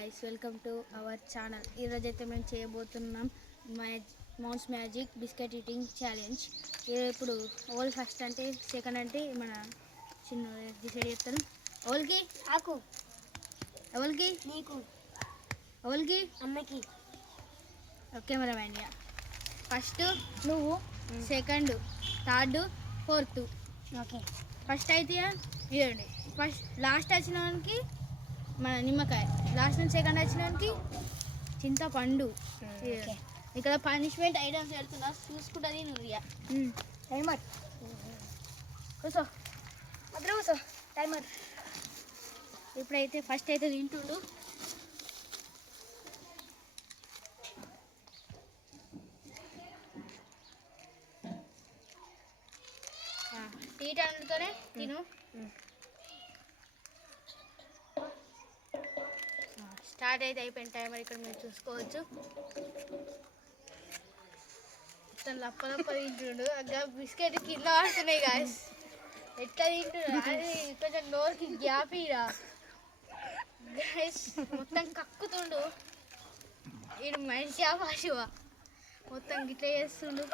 Guys, welcome to our channel. ఈరోజు అయితే మేము చేయబోతున్నాం మౌన్స్ మ్యాజిక్ బిస్కెట్ ఈటింగ్ ఛాలెంజ్. ఇప్పుడు ఓల్ ఫస్ట్ అంటే సెకండ్ అంటే మన చిన్న డిసైడ్ చేస్తాను. ఓల్కి ఆకు, ఓల్కి నీకు, ఓల్కి అమ్మకి. Camera man. ఫస్ట్ నువ్వు, second, third, fourth. Okay. First అయితే ఇవ్వండి. ఫస్ట్ లాస్ట్ వచ్చిన వానికి మన నిమ్మకాయ, లాస్ట్ నుంచి సెకండ్ వచ్చినానికి చింతపండు. ఇక్కడ పనిష్మెంట్ ఐటమ్స్ పెడుతున్నా, చూసుకుంటుంది నువ్వు. టైమర్ కూర్చో, అద్దరు కూర్చో. టైమర్. ఇప్పుడైతే ఫస్ట్ అయితే తింటుండు. టీ టైంతోనే తిను. స్టార్ట్ అయితే అయిపోయిన టైమర్ ఇక్కడ మీరు చూసుకోవచ్చు. మొత్తం లప్ప లప్ప తింటుండు. అగ్గ బిస్కెట్ కింద పడుతున్నాయి గాయస్. ఎట్లా తింటుండు అది కొంచెం నోరుకి గ్యాప్ ఇరా గాయస్. మొత్తం కక్కుతుండు. వీడు మనిషియా పశువా మొత్తం గిట్లా చేస్తుండు.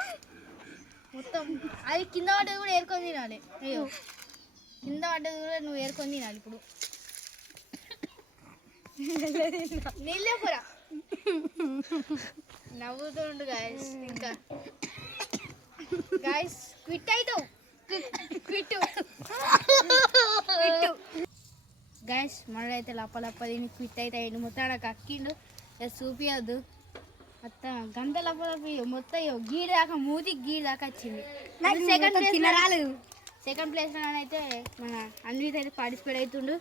మొత్తం అది కింద పడ్డది కూడా ఏరుకొని తినాలి. అయ్యో, కింద పడ్డది కూడా నువ్వు ఏరుకొని తినాలి. ఇప్పుడు నీళ్ళే కూర నవ్వుతుండు గాయస్. ఇంకా గాయస్ క్విట్ అవుతావు, క్విట్ గాయస్. మళ్ళీ అయితే లప్ప లప్ప తిని క్విట్ అయితే అయ్యిండు. మొత్తం కక్కిండు. చూపియద్దు మొత్తం గంట లప్ప లప్ప మొత్తం గీడి దాకా, మూతి గీడి దాకా వచ్చింది. సెకండ్ ప్లేస్ రాలేదు. సెకండ్ ప్లేస్లో అయితే మన అన్విత్ అయితే పార్టిసిపేట్ అవుతుండు.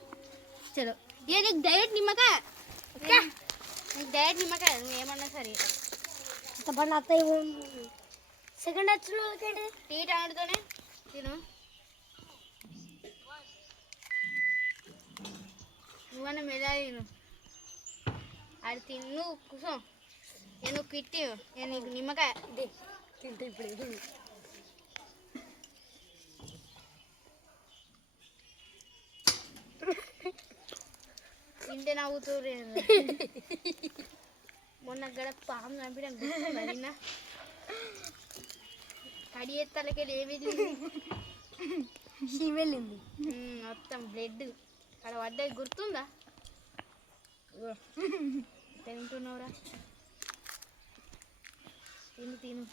చలో, ఏ నీకు డైరెక్ట్ నిమ్మకాయ, నీకు డైరెక్ట్ నిమ్మకాయ. నువ్వు ఏమన్నా సరే సెకండ్ వచ్చిన వాళ్ళకి టీ టైంతోనే తిను. నువ్వన్నా మెదా తిను. అది తిన్ను కూర్చో. నేను క్విట్, నీకు నిమ్మకాయ తింటే ఇప్పుడు తింటే నవ్వుతూరే. మొన్న గడ పాము చంపిన కడి ఎత్తాలకే ఏమి వెళ్ళింది. మొత్తం బ్లడ్ అక్కడ పడ్డది గుర్తుందా? తింటున్నావురా, తిను తిను.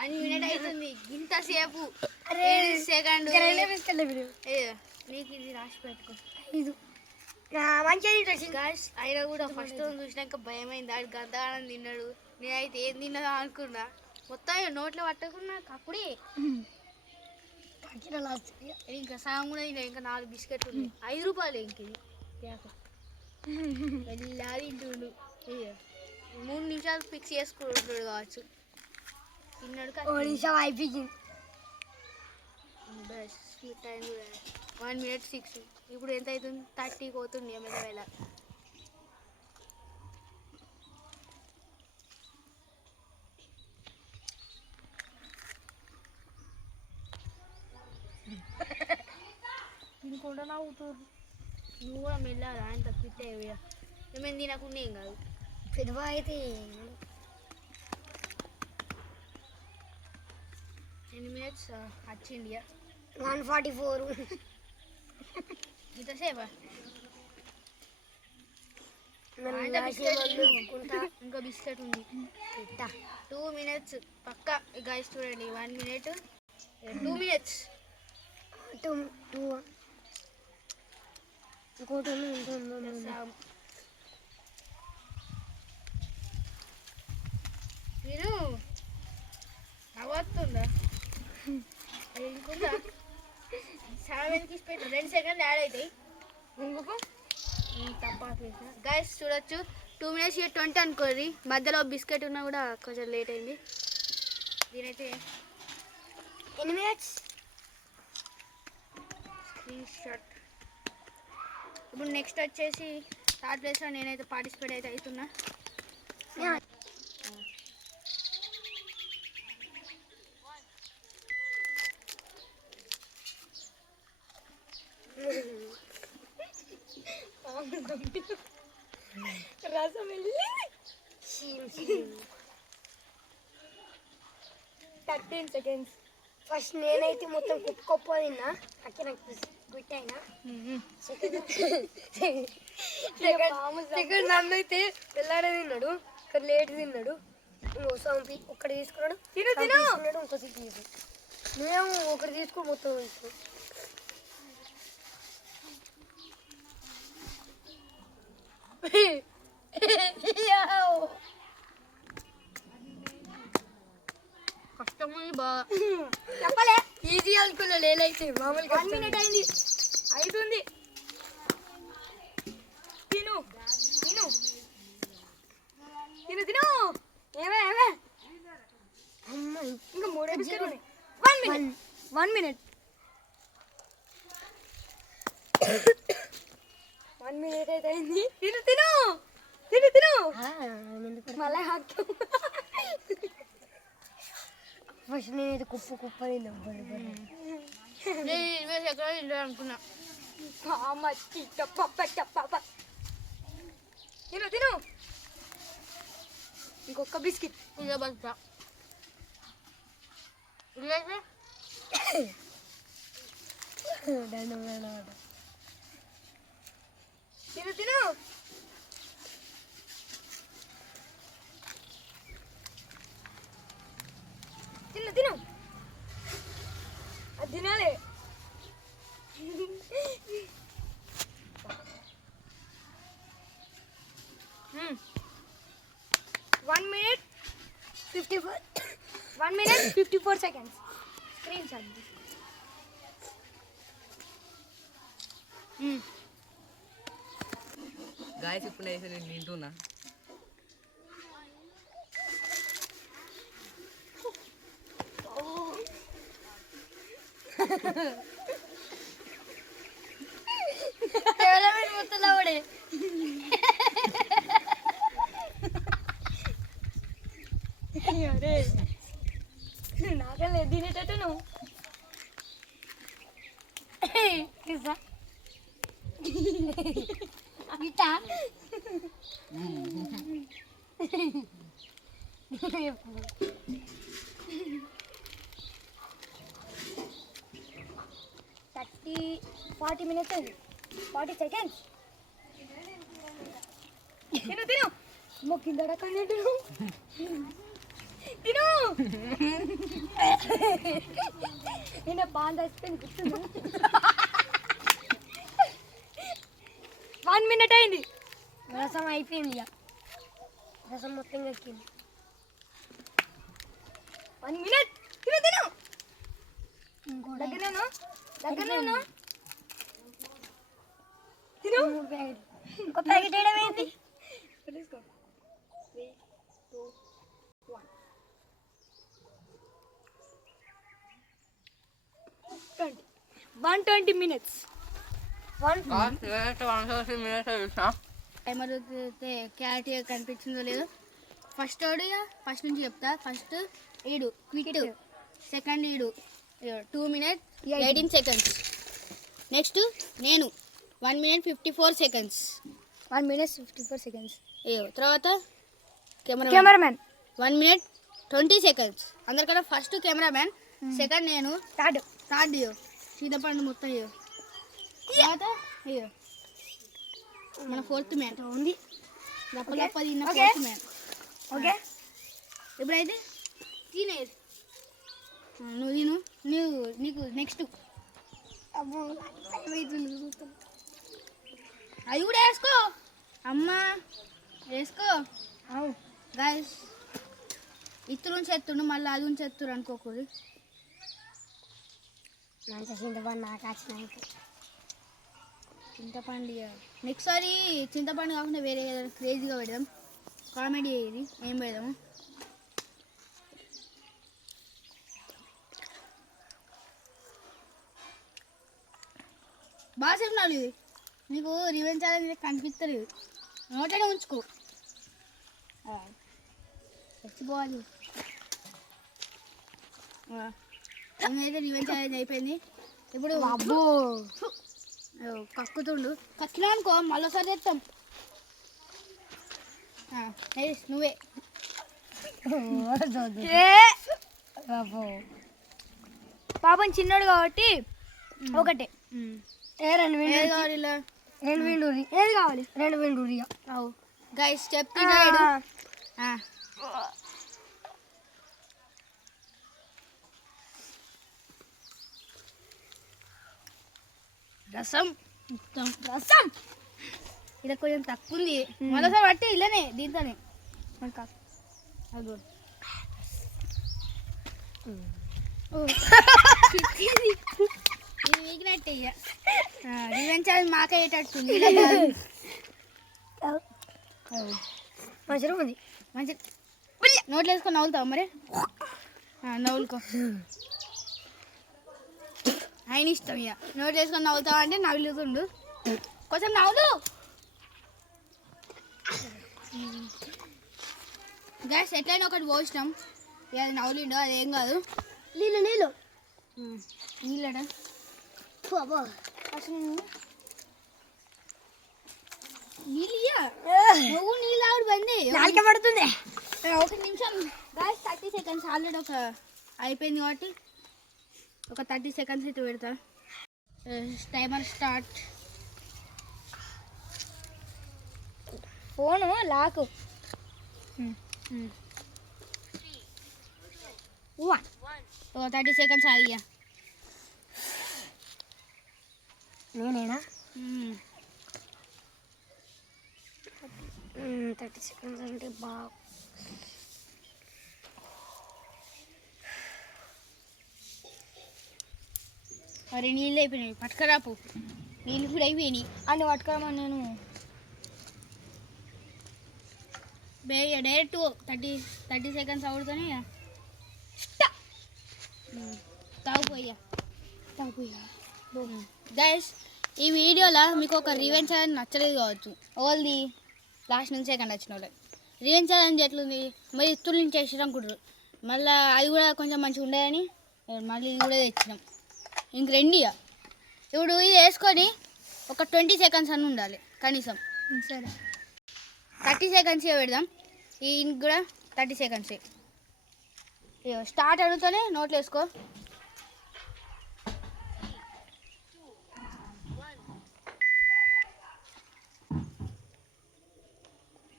1 minute అవుతుంది. ఇంతసేపు సెకండ్. నీకు ఇది రాసి పెట్టుకో. అయినా కూడా ఫస్ట్ చూసినాక భయమైంది. ఆడు గంతగానం తిన్నాడు. నేనైతే ఏం తిన్నదా అనుకున్నా. మొత్తం నోట్లో పట్టకున్నా అప్పుడే ఇంకా సగం కూడా తిన్నా. ఇంకా 4 బిస్కెట్లు ఉన్నాయి. 5 రూపాయలు ఇంక ఇది వెళ్ళా తింటుండు. 3 నిమిషాలు ఫిక్స్ చేసుకుంటున్నాడు కావచ్చు. తిన్నాడు అయిపోయింది. 1 minute 6. ఇప్పుడు ఎంత అవుతుంది? 30 పోతుంది. మెల్లమెల్ల తినకుండా నవ్వుతారు. నువ్వు కూడా మెల్లారా అంత ఫిట్ అయ్యా. ఏమైంది తినకుండా ఏం కాదు. పెద్దవా అయితే 10 minutes వచ్చింది. 144. ఇంతసేపా? ఇంకా బిస్కెట్ ఉంది. 2 minutes పక్కా. గైస్ చూడండి, 1 minute 2 minutes. ఇంకోటి నేను నవ్వుతుందా? అది ఇంకుందా? 7కి పెట్టు. 2 seconds యాడ్ అవుతాయి. తప్ప గైస్ చూడొచ్చు. 2 minutes 20 అనుకోండి. మధ్యలో బిస్కెట్ ఉన్నా కూడా కొంచెం లేట్ అయింది. దీనైతే ఎన్ని మినిట్స్ స్క్రీన్ షాట్. ఇప్పుడు నెక్స్ట్ వచ్చేసి థర్డ్ ప్లేస్లో నేనైతే పార్టిసిపేట్ అయితే అవుతున్నా. రసం వెళ్ళింది. 13 seconds. ఫస్ట్ నేనైతే మొత్తం కుప్ప తిన్నా అక్కడ నాకు క్విట్ అయినా సెకండ్ నన్ను అయితే తెల్లాడే తిన్నాడు ఇక్కడ లేట్ తిన్నాడు సంపి ఒక్కటి తీసుకున్నాడు తిన్నాడు ఇంకో తీసుకున్నాడు మేము ఒకటి తీసుకుని మొత్తం తీసుకున్నాం కష్టమైంది బాగా. చెప్పలే ఈజీ అనుకున్నా నేనైతే మామూలుగా 1 minute అయింది. అవుతుంది. తిను తిను తిను తిను. ఏమే ఇంకా 3 బిస్కెట్లు ఉన్నాయి. 1 minute. 1 minute అయితే అయింది. తిను తిను తిను తిను. మళ్ళీ హాక్యం. ఫస్ట్ నేనైతే కుప్ప తిన్నా నేను 20 సెకండ్లు తింటాను అనుకున్నా. తిను తిను. ఇంకొక బిస్కెట్. ఇలా బతుకుతా. ఇలాగే తిను తిను. తిను తిను. అది తినాలి. 1 minute 54 seconds. Screen shot. Guys ఇప్పుడు అయితే నేను తింటున్నా. అరే నాకలే తినేటట్టు నువ్వు. గిట్టా 40 minutes అయింది. 40 seconds. తిను తిను. మొక్కిందడ కానీ తిను తిను. నేను బాగా అయిపోయింది గుర్తుంది. 1 minute అయింది. రసం అయిపోయింది ఇక రసం మొత్తం ఎక్కింది 1 minute. తిను తిను. ఇంకోటి దగ్గరనేను తిను. 3 ప్యాకెట్ ఒక ప్యాకెట్ వేయడమేంది తీసుకో. 3 2 1 120 minutes. టైమర్ అయితే క్లారిటీగా కనిపించిందో లేదో. ఫస్ట్ నుంచి చెప్తా. ఫస్ట్ ఈడు క్విట్, సెకండ్ ఈడు 2 minutes 18 seconds. నెక్స్ట్ నేను 1 minute 54 seconds. 1 minute 54 seconds. తర్వాత కెమెరామెన్ 1 minute 20 seconds. అందరికన్నా ఫస్ట్ కెమెరామ్యాన్, సెకండ్ నేను, థర్డ్ సీతపండు మొత్తం తర్వాత మన ఫోర్త్ మ్యాన్ ఉంది. లప్ప తిన్న ఫోర్త్ మ్యాన్. ఓకే ఇప్పుడైతే తినే నువ్వు తిను. నీకు నెక్స్ట్ అది కూడా వేసుకో అమ్మా, వేసుకో. గాయస్ ఇత్తు నుంచి ఎత్తుండు, మళ్ళీ అది నుంచి ఎత్తురు అనుకోకూడదు. మంచిగా చింతపండు నాకు వచ్చినాక చింతపండు నెక్స్ట్ సారి చింతపండు కాకుండా వేరే క్రేజీగా పెడదాం. కామెడీ ఇది ఏం పెడదాము. బాగా చెప్పినావు ఇది. నీకు రివెంజ్ ఛాలెంజ్ కనిపిస్తుంది. నోటనే ఉంచుకో, చచ్చిపోవాలి. నేనైతే రివెంజ్ ఛాలెంజ్ అయిపోయింది. ఇప్పుడు అబ్బో కక్కుతుండు కక్కినా అనుకో మళ్ళీసారి తెస్తాం నువ్వే పాపం చిన్నోడు కాబట్టి ఒకటే రెండు విండూరి ఏది కావాలి రెండు విండూరి గైస్ చెప్తున్నాడు రసం రసం ఇక్కడ కొంచెం తక్కువ ఉంది మరోసారి పట్టి ఇల్లనే దీంతోనే అగో ఇది వీగినట్టే ఇక రివెంజ్ అది మాకయ్యేటట్టుంది మంచిగా ఉంది మంచి నోట్లు వేసుకొని నవ్వులుతావు మరి నవ్వులుకో ఆయన ఇష్టం ఇక నోట్లు వేసుకొని నవ్వుతావు అంటే నవ్వులుతుండు కొంచెం నవ్వులు గ్యాస్ ఎట్లయినా ఒకటి పోసినాం ఇక అది నవ్వులిండు అదేం కాదు నీళ్ళు నీళ్ళు నీళ్ళడా అసలు నీళ్ళు నువ్వు నీళ్ళు ఆవిడ బంది నాలుక పడుతుంది ఒక నిమిషం గాయస్ 30 సెకండ్స్ ఆల్రెడీ ఒక అయిపోయింది కాబట్టి ఒక 30 సెకండ్స్ అయితే పెడతా టైమర్ స్టార్ట్ ఫోను లాకు ఒక 30 సెకండ్స్ ఆగియా నేనేనా 30 సెకండ్స్ అంటే బాగా మరి నీళ్ళు అయిపోయినాయి పట్టుకరాపు నీళ్ళు కూడా అయిపోయినాయి అన్ని పట్టుకోమని నేను డైరెక్ట్ 30 సెకండ్స్ అవుతానే తాగిపోయా గైస్ ఈ వీడియోలో మీకు ఒక రివెంజ్ ఛాలెంజ్ నచ్చలేదు కావచ్చు ఓల్ది లాస్ట్ నుంచి సెకండ్ వచ్చిన వాళ్ళు రివెంజ్ ఛాలెంజ్ ఎట్లుంది మరి ఇత్తుల నుంచి వేసినాం అనుకుంటారు మళ్ళీ అది కూడా కొంచెం మంచిగా ఉండేదని మళ్ళీ ఇది కూడా తెచ్చినాం ఇంక రెండియా ఇప్పుడు ఇది వేసుకొని ఒక 20 సెకండ్స్ అని ఉండాలి కనీసం సరే 30 సెకండ్స్ పెడదాం ఇంక కూడా 30 సెకండ్సే స్టార్ట్ అడుగుతూనే నోట్లు వేసుకో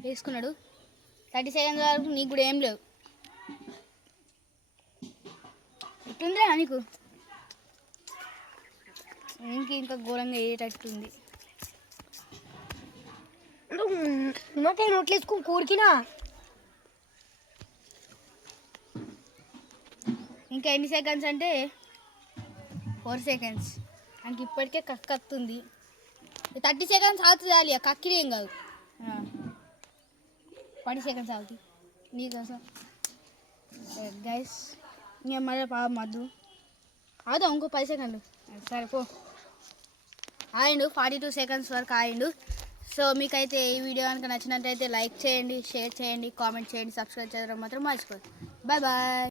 వేసుకున్నాడు 30 సెకండ్స్ వరకు నీకు కూడా ఏం లేవు ఎట్లుందిరా నీకు ఇంకా ఘోరంగా వేయేటట్టుంది నిమ్మకాయ నోట్లు వేసుకుని కూరికినా ఇంకా ఎన్ని సెకండ్స్ అంటే 4 సెకండ్స్ నాకు ఇప్పటికే కక్కుతుంది 30 సెకండ్స్ అవుతుంది చాలు ఇక కక్కిరి ఏం కాదు 40 సెకండ్స్ అవుతుంది నీకోసం గైస్ ఇంకా మళ్ళీ మద్దు అవుతా ఇంకో 10 సెకండ్లు సరే పో ఆయండు 42 సెకండ్స్ వరకు ఆయండు సో మీకైతే ఈ వీడియో కనుక నచ్చినట్టయితే లైక్ చేయండి షేర్ చేయండి కామెంట్ చేయండి సబ్స్క్రైబ్ చేయడం మాత్రం మర్చిపోదు బాయ్ బాయ్